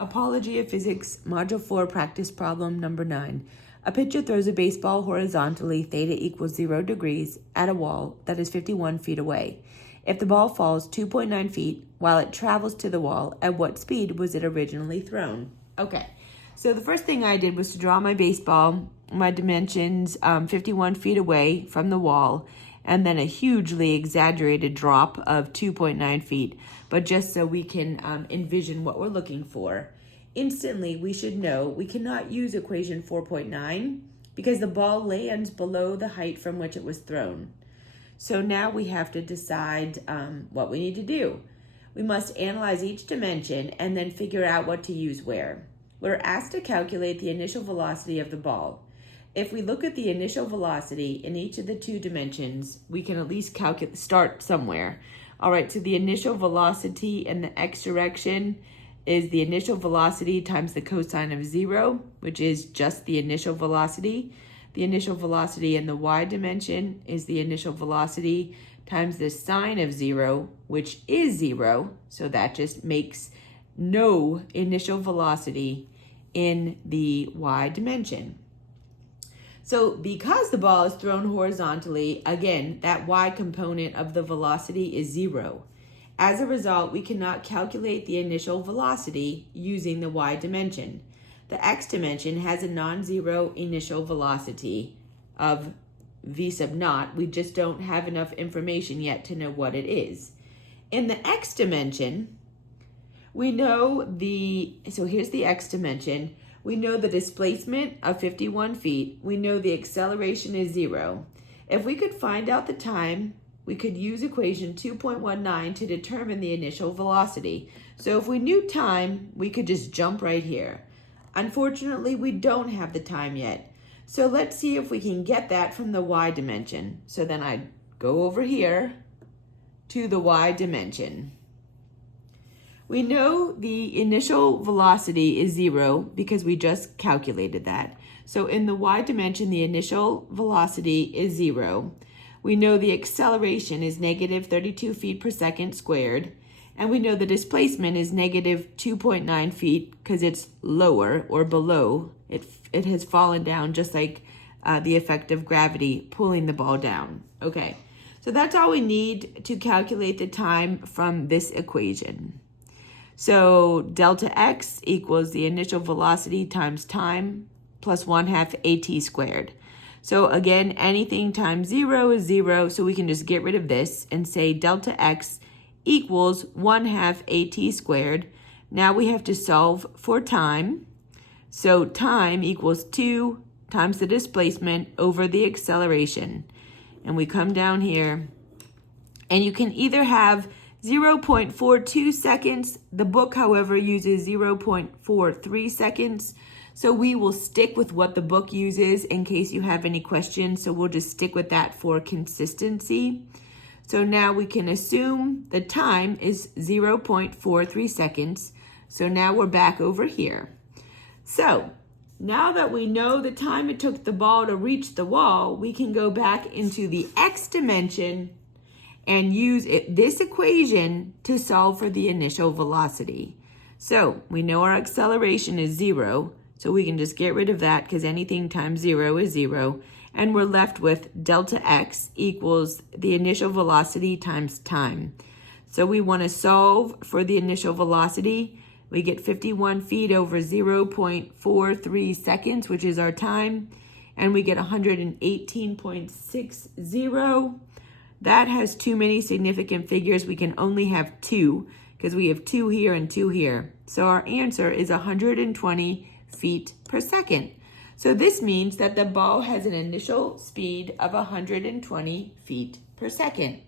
Apologia Physics, Module 4, Practice Problem Number 9. A pitcher throws a baseball horizontally, theta equals 0 degrees, at a wall that is 51 feet away. If the ball falls 2.9 feet while it travels to the wall, at what speed was it originally thrown? Okay, so the first thing I did was to draw my baseball, my dimensions 51 feet away from the wall, and then a hugely exaggerated drop of 2.9 feet, but just so we can envision what we're looking for. Instantly, we should know we cannot use equation 4.9 because the ball lands below the height from which it was thrown. So now we have to decide what we need to do. We must analyze each dimension and then figure out what to use where. We're asked to calculate the initial velocity of the ball. If we look at the initial velocity in each of the two dimensions, we can at least start somewhere. All right, so the initial velocity in the x direction is the initial velocity times the cosine of 0, which is just the initial velocity. The initial velocity in the y dimension is the initial velocity times the sine of 0, which is 0. So that just makes no initial velocity in the y dimension. So because the ball is thrown horizontally, again, that y component of the velocity is 0. As a result, we cannot calculate the initial velocity using the y dimension. The x dimension has a non-zero initial velocity of v sub naught. We just don't have enough information yet to know what it is. In the x dimension, we know so here's the x dimension. We know the displacement of 51 feet. We know the acceleration is 0. If we could find out the time, we could use equation 2.19 to determine the initial velocity. So if we knew time, we could just jump right here. Unfortunately, we don't have the time yet. So let's see if we can get that from the y dimension. So then I'd go over here to the y dimension. We know the initial velocity is 0 because we just calculated that. So in the y dimension, the initial velocity is 0. We know the acceleration is negative 32 feet per second squared. And we know the displacement is negative 2.9 feet because it's lower or below. It has fallen down just like the effect of gravity pulling the ball down. Okay, so that's all we need to calculate the time from this equation. So delta x equals the initial velocity times time plus 1/2 at squared. So again, anything times 0 is 0, so we can just get rid of this and say delta x equals 1/2 at squared. Now we have to solve for time. So time equals 2 times the displacement over the acceleration. And we come down here, and you can either have 0.42 seconds. The book, however, uses 0.43 seconds. So we will stick with what the book uses in case you have any questions. So we'll just stick with that for consistency. So now we can assume the time is 0.43 seconds. So now we're back over here. So now that we know the time it took the ball to reach the wall, we can go back into the x dimension and use this equation to solve for the initial velocity. So we know our acceleration is 0, so we can just get rid of that because anything times 0 is 0. And we're left with delta x equals the initial velocity times time. So we want to solve for the initial velocity. We get 51 feet over 0.43 seconds, which is our time. And we get 118.60. That has too many significant figures. We can only have 2 because we have 2 here and 2 here. So our answer is 120 feet per second. So this means that the ball has an initial speed of 120 feet per second.